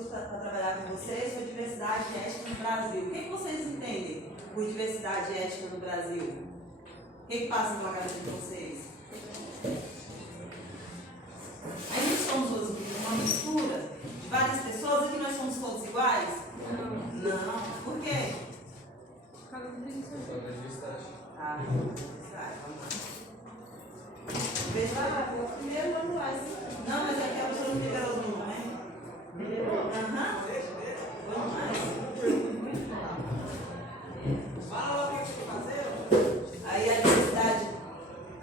trouxe para trabalhar com vocês foi diversidade étnica no Brasil. O que vocês entendem por diversidade étnica no Brasil? O que passa pela cabeça de vocês? Aí nós somos uma mistura de várias pessoas, aqui nós somos todos iguais? Não. Por quê? Por causa da diversidade. Tá, diversidade, vamos lá. Primeiro vamos lá. Não, mas aqui a pessoa não liberou o número, né? Aham. Vamos mais. Fala o que você fazer. Aí a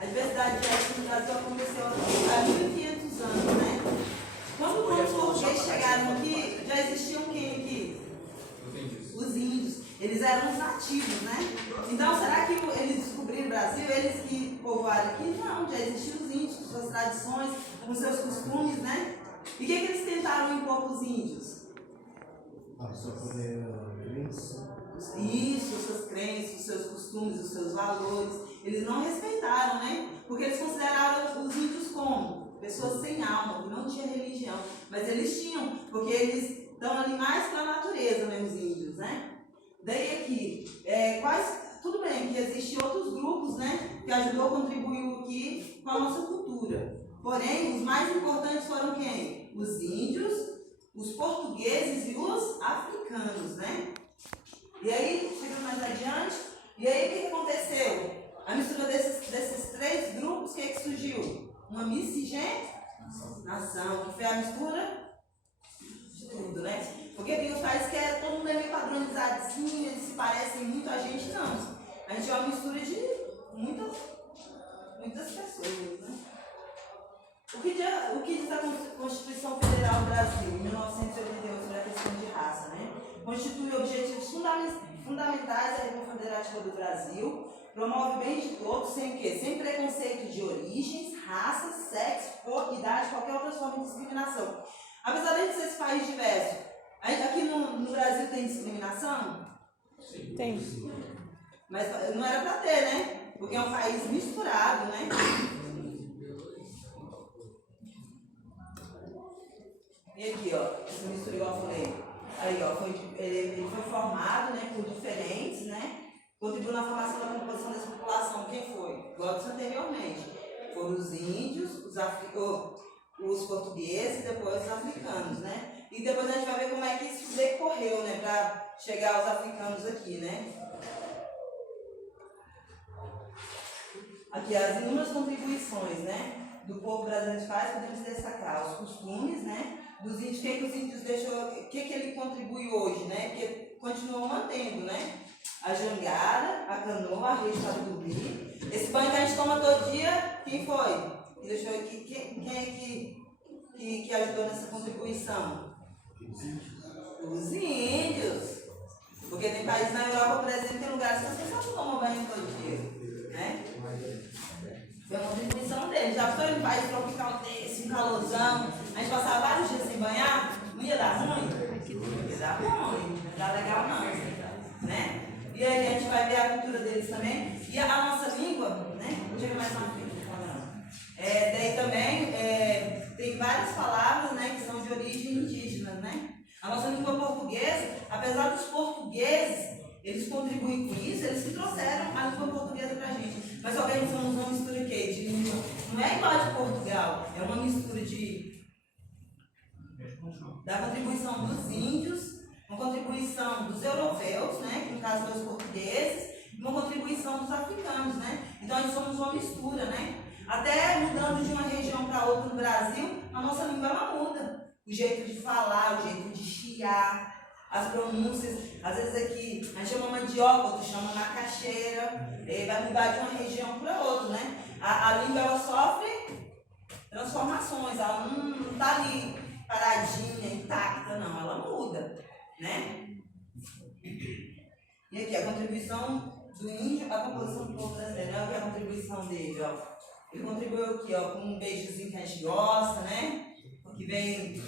diversidade étnica no Brasil aconteceu há 1500 anos, né? Quando os portugueses chegaram aqui, já existiam quem aqui? Os índios. Eles eram os nativos, né? Então, será que eles descobriram o Brasil? Eles que povoaram aqui? Não, já existiam os índios, com suas tradições, com seus costumes, né? E o que eles tentaram impor para os índios? A sua crença. Isso, as suas crenças, os seus costumes, os seus valores. Eles não respeitaram, né? Porque eles consideravam os índios como pessoas sem alma, que não tinham religião. Mas eles tinham, porque eles estão ali mais para a natureza, né? Os índios, né? Daí aqui, tudo bem que existem outros grupos, né, que ajudou, contribuiu aqui com a nossa cultura. Porém, os mais importantes foram quem? Os índios, os portugueses e os africanos, né? E aí, chegando mais adiante, e aí o que aconteceu? A mistura desses três grupos, o que surgiu? Uma miscigenação, que foi a mistura de tudo, né? Porque tem os países que todo mundo é meio padronizadinho, eles se parecem muito a gente, não. A gente é uma mistura de muitas pessoas, né? O que diz a Constituição Federal do Brasil, em 1988, sobre a questão de raça, né? Constitui objetivos fundamentais da República Federativa do Brasil, promove o bem de todos, sem quê? Sem preconceito de origens, raça, sexo, cor, idade, qualquer outra forma de discriminação. Apesar de ser esse país diverso, aqui no Brasil tem discriminação? Sim. Tem. Mas não era para ter, né? Porque é um país misturado, né? E aqui, ó, essa mistura igual eu falei. Aí, ó, ele foi formado, né, por diferentes, né? Contribuiu na formação da composição dessa população. Quem foi? Igual eu disse anteriormente. Foram os índios, os portugueses e depois os africanos, né? E depois a gente vai ver como é que isso decorreu, né, para chegar aos africanos aqui, né? Aqui as inúmeras contribuições, né, do povo brasileiro faz, podemos destacar os costumes, né, dos índios, o que os índios deixou, o que ele contribui hoje, né, que continuou mantendo, né, a jangada, a canoa, a rede para dormir. Esse banho que a gente toma todo dia, quem foi? Que deixou aqui, quem é que ajudou nessa contribuição? Os índios. Porque tem países na Europa, por exemplo, tem lugares que as pessoas não tomam banho todo dia, né? Foi uma contribuição deles. Já foi em um país tropical desse, um calorzão, a gente passava vários dias sem banhar, não ia dar ruim? Não ia dar ruim, não ia dar legal não, né? E aí a gente vai ver a cultura deles também. E a nossa língua, né? Chega mais na frente. Daí também tem várias palavras, né, que são de origem indígena, né? A nossa língua portuguesa, apesar dos portugueses, eles contribuem com isso, eles que trouxeram a língua portuguesa pra gente. Mas só que a gente somos uma mistura de língua. Não é igual a de Portugal, é uma mistura da contribuição dos índios, uma contribuição dos europeus, né, que no caso são os portugueses, e uma contribuição dos africanos, né? Então a gente somos uma mistura, né? Até mudando de uma região para outra no Brasil, a nossa língua ela muda. O jeito de falar, o jeito de chiar, as pronúncias. Às vezes aqui a gente chama mandioca, outro chama macaxeira. Vai mudar de uma região para outra, né? A língua ela sofre transformações, ela não está ali paradinha, intacta, não. Ela muda, né? E aqui a contribuição do índio, a composição do povo brasileiro, né? O que é a contribuição dele, ó. Ele contribuiu aqui, ó, com um beijozinho que a gente gosta, né? Que vem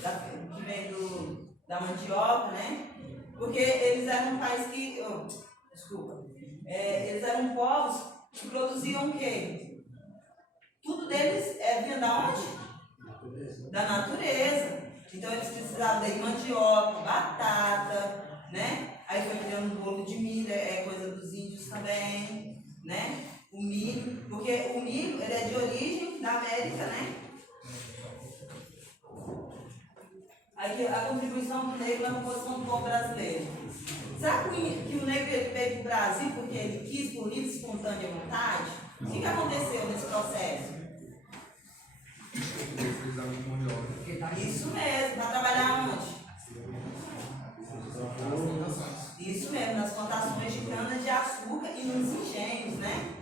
da mandioca, né? Porque eles eram um país que... eles eram povos que produziam o quê? Tudo deles vinha da onde? Da natureza. Então eles precisavam de mandioca, batata, né? Aí foi criando um bolo de milho, é coisa dos índios também, né? O milho, porque o milho ele é de origem da América, né? Aí a contribuição do negro na composição do povo brasileiro. Será que o negro ele veio para o Brasil porque ele quis por livre e espontânea vontade? O que aconteceu nesse processo? Isso mesmo, para trabalhar onde? Isso mesmo, nas plantações de cana-de-açúcar e nos engenhos, né?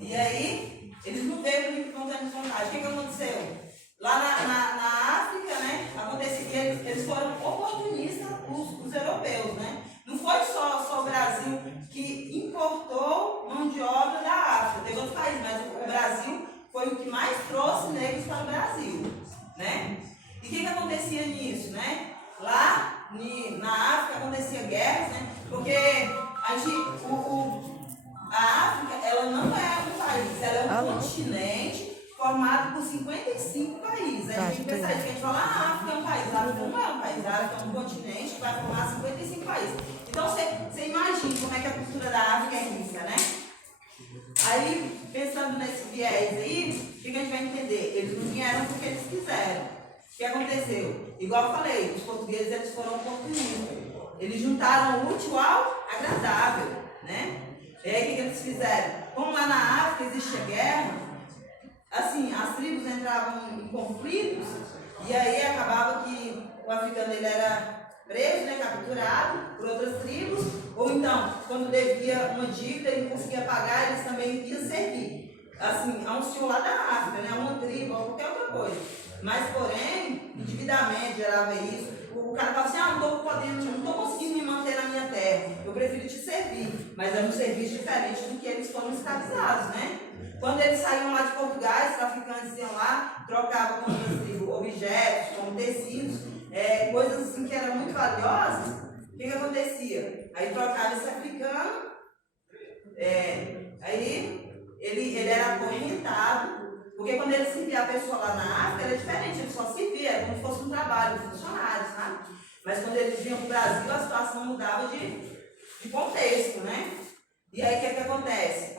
E aí, eles não veio por livre e espontânea vontade. O que aconteceu? Lá na África, né, acontecia que eles foram oportunistas, os europeus, né? Não foi só o Brasil que importou mão de obra da África, teve outros países, mas o Brasil foi o que mais trouxe negros para o Brasil, né? E o que acontecia nisso, né? Lá na África acontecia guerras, né? Porque a África, ela não é um país, ela é um continente formado por 55 países. Aí a gente pensa isso, que a gente fala, a África é um país. A África não é um país, a África é um continente que vai formar 55 países. Então você imagina como é que a cultura da África é rica, né? Aí, pensando nesse viés aí, o que a gente vai entender? Eles não vieram porque eles quiseram. O que aconteceu? Igual eu falei, os portugueses eles foram oportunistas. Eles juntaram o útil ao agradável, né? E aí o que eles fizeram? Como lá na África existia guerra, assim, as tribos entravam em conflitos e aí acabava que o africano ele era preso, né, capturado por outras tribos, ou então, quando devia uma dívida e não conseguia pagar, eles também iam servir. Assim, a um senhor lá da África, né, uma tribo, ou qualquer outra coisa. Mas, porém, endividamento gerava isso. O cara falava assim, não estou conseguindo me manter na minha terra, eu prefiro te servir. Mas era um serviço diferente do que eles foram escravizados, né? Quando eles saíam lá de Portugal, os traficantes iam lá, trocavam com outras tribos objetos, como tecidos, coisas assim que eram muito valiosas. O que acontecia? Aí trocava esse africano, aí ele era acorrentado, porque quando ele servia a pessoa lá na África era diferente, ele só servia, era como se fosse um trabalho de funcionários, sabe? Mas quando eles vinham para o Brasil, a situação mudava de contexto, né? E aí o que acontece?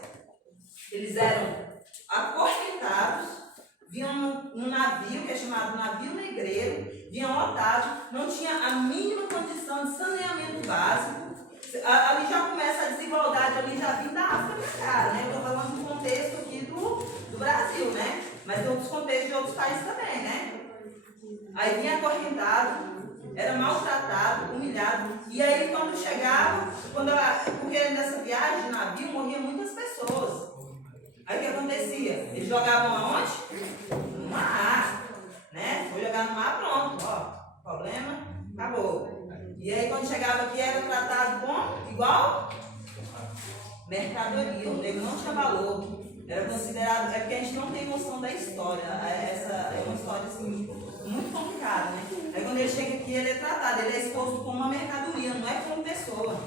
Eles eram acorrentados, vinham num navio, que é chamado navio negreiro, vinham lotados, não tinha a mínima condição de saneamento básico. Ali já começa a desigualdade, ali já vem da África para cá, né? Estou falando do contexto aqui do Brasil, né? Mas tem outros contextos de outros países também, né? Aí vinha acorrentado, era maltratado, humilhado. E aí quando chegava, porque nessa viagem de navio morriam muitas pessoas. Aí o que acontecia? Eles jogavam aonde? No mar, né? Foi jogar no mar, pronto, ó, problema, acabou. E aí quando chegava aqui era tratado como? Igual mercadoria, o negro não tinha valor. Era considerado, porque a gente não tem noção da história. Essa é uma história assim, muito complicada, né? Aí quando ele chega aqui, ele é tratado, ele é exposto como uma mercadoria, não é como pessoa.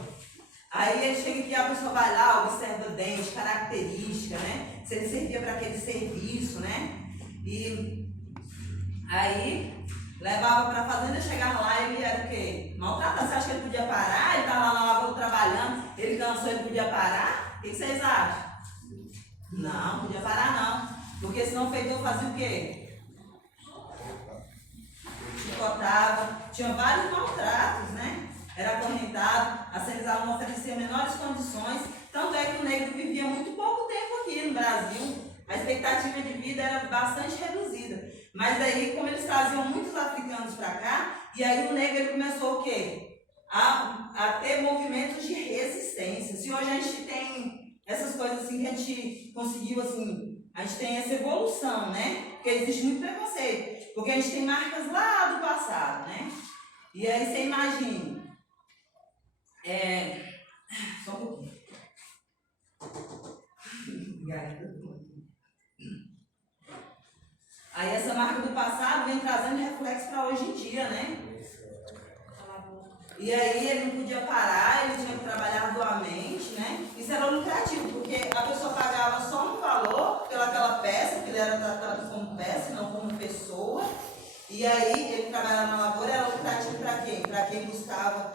Aí ele chega aqui, a pessoa vai lá, observa dente, característica, né? Se ele servia para aquele serviço, né? E aí levava para a fazenda, chegava lá, ele era o quê? Maltratado. Você acha que ele podia parar? Ele estava lá na lavoura trabalhando, ele cansou, ele podia parar? O que vocês acham? Não, podia parar não. Porque senão o feitor fazia o quê? Chicotava, tinha vários maltratos, né? Era acorrentado, a Senzala não oferecia menores condições, tanto é que o negro vivia muito pouco tempo aqui no Brasil. A expectativa de vida era bastante reduzida. Mas aí, como eles traziam muitos africanos para cá, e aí o negro ele começou o quê? A ter movimentos de resistência. Se hoje a gente tem essas coisas assim que a gente conseguiu, assim, a gente tem essa evolução, né? Porque existe muito preconceito. Porque a gente tem marcas lá do passado, né? E aí você imagina. Só um pouquinho. Aí essa marca do passado vem trazendo reflexo para hoje em dia, né? E aí ele não podia parar, ele tinha que trabalhar arduamente, né? Isso era lucrativo, porque a pessoa pagava só um valor pelaquela peça, que ele era tratado como peça, não como pessoa. E aí ele trabalhava na lavoura, era lucrativo para quem? Para quem buscava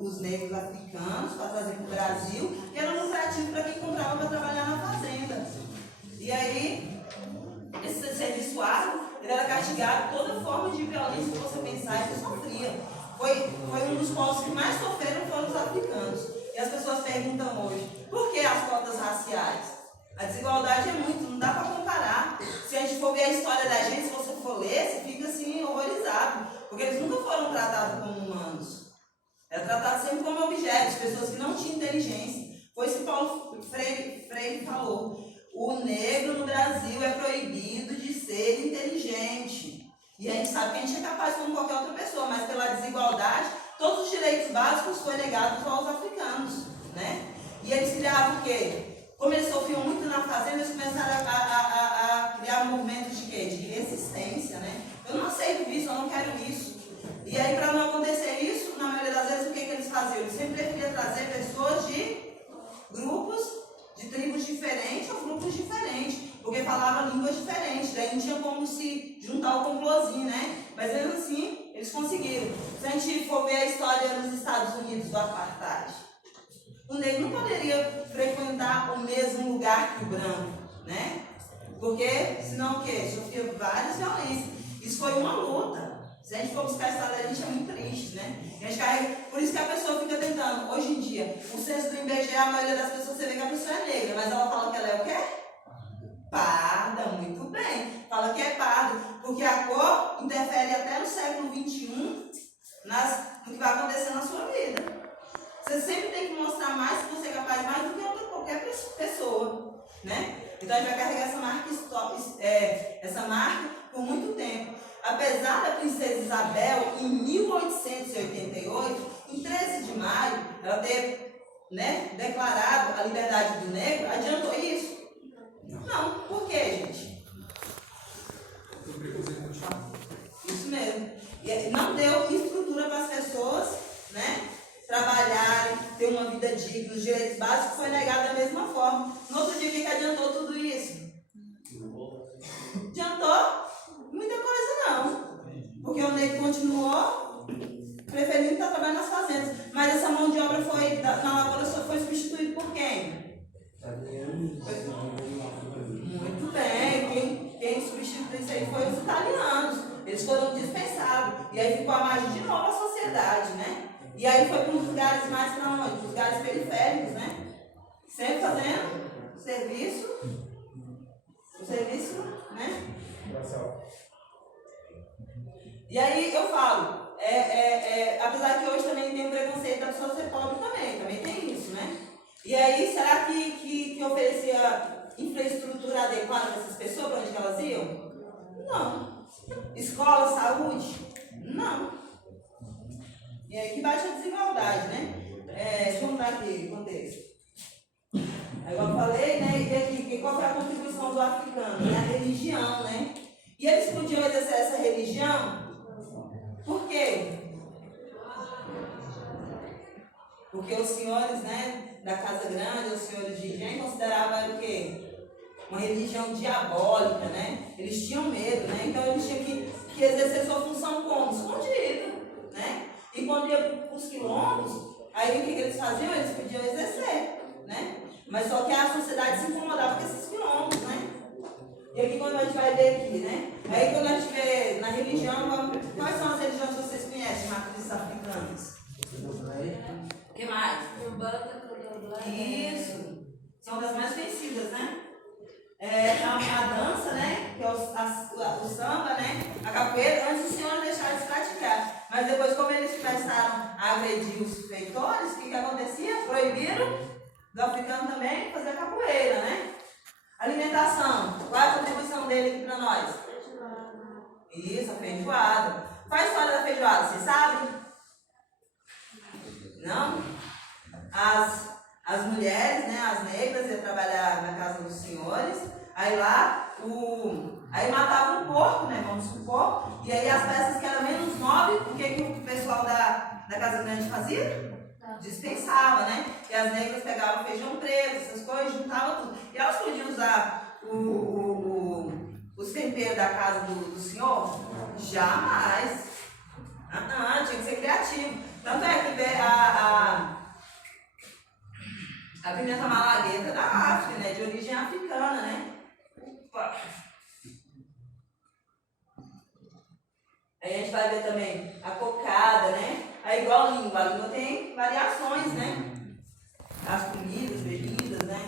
os negros africanos para trazer para o Brasil, e era lucrativo para quem comprava para trabalhar na fazenda. E aí, esse serviço árduo, ele era castigado, toda forma de violência que você pensar, ele sofria. Foi um dos povos que mais sofreram foram os africanos. E as pessoas perguntam hoje, por que as cotas raciais? A desigualdade é muito, não dá para comparar. Se a gente for ver a história da gente, se você for ler, você fica assim horrorizado. Porque eles nunca foram tratados como humanos. Era tratado sempre como objetos, pessoas que não tinham inteligência. Foi isso que Paulo Freire falou. O negro no Brasil é proibido de ser inteligente. E a gente sabe que a gente é capaz como qualquer outra pessoa, mas pela desigualdade, todos os direitos básicos foram negados aos africanos, né? E eles criavam o quê? Como eles sofriam muito na fazenda, eles começaram a criar movimentos de quê? De resistência, né? Eu não aceito isso, eu não quero isso. E aí, para não acontecer isso, na maioria das vezes, o que eles faziam? Eles sempre preferiam trazer pessoas de grupos, de tribos diferentes ou grupos diferentes, porque falavam línguas diferentes, daí não tinha como se juntar ao complôzinho, né? Mas mesmo assim, eles conseguiram. Se a gente for ver a história nos Estados Unidos do apartheid, o negro não poderia frequentar o mesmo lugar que o branco, né? Porque, senão o quê? Sofria várias violências. Isso foi uma luta. Se a gente for buscar a história da gente, é muito triste, né? Por isso que a pessoa fica tentando. Hoje em dia, o censo do IBGE, a maioria das pessoas, você vê que a pessoa é negra, mas ela fala que ela é o quê? Parda, muito bem. Fala que é pardo, porque a cor interfere até no século XXI no que vai acontecer na sua vida. Você sempre tem que mostrar mais que você é capaz mais do que qualquer pessoa, né? Então a gente vai carregar essa marca por muito tempo. Apesar da princesa Isabel, em 1888, em 13 de maio, ela ter, né, declarado a liberdade do negro, adiantou isso? Não. Por quê, gente? Isso mesmo. E não deu estrutura para as pessoas, né, trabalharem, ter uma vida digna. Os direitos básicos foi negado da mesma forma. No outro dia, o que adiantou tudo isso? Adiantou? Muita coisa não. Porque o negro continuou preferindo estar trabalhando nas fazendas. Mas essa mão de obra na lavoura só foi substituída por quem? Muito bem. Quem substituiu isso aí foi os italianos. Eles foram dispensados. E aí ficou a margem de novo a sociedade, né? E aí foi para os lugares mais para onde? Para os lugares periféricos, né? Sempre fazendo serviço. O serviço, né? E aí eu falo, apesar que hoje também tem um preconceito da pessoa ser pobre também tem isso, né? E aí, será que oferecia infraestrutura adequada para essas pessoas, para onde que elas iam? Não. Escola, saúde? Não. E aí que bate a desigualdade, né? Deixa eu contar aqui o contexto. Aí eu falei, né? E aqui, qual foi a contribuição do africano? É a religião, né? E eles podiam exercer essa religião? Por quê? Porque os senhores, né, da Casa Grande, os senhores de Engenho, consideravam o quê? Uma religião diabólica, né? Eles tinham medo, né? Então eles tinham que exercer sua função como? Escondido, né? E quando ia para os quilombos, aí o que eles faziam? Eles podiam exercer, né? Mas só que a sociedade se incomodava com esses quilombos, né? E aqui quando a gente vai ver aqui, né? Aí quando a gente vê na religião, quais são as religiões que vocês conhecem, matrizes africanas? O que mais? Isso. São das mais conhecidas, né? A dança, né? Que é o samba, né? A capoeira, antes o senhor deixava de praticar. Mas depois, como eles começaram a agredir os feitores, o que acontecia? Proibiram do africano também fazer a capoeira, né? Alimentação. Qual é a contribuição dele aqui para nós? Isso, a feijoada. Qual a história da feijoada? Vocês sabem? Não? As mulheres, né, as negras, iam trabalhar na casa dos senhores. Aí lá, aí matavam um porco, né? Vamos supor. E aí as peças que eram menos nobres, o que o pessoal da Casa Grande fazia? Dispensava, né? E as negras pegavam feijão preto, essas coisas, juntavam tudo. E elas podiam usar o os temperos da casa do senhor? Jamais. Tinha que ser criativo. Tanto é que a pimenta malagueta é da África, né? De origem africana, né? Opa. Aí a gente vai ver também a cocada, né? Aí igual a língua tem variações, né? As comidas, bebidas.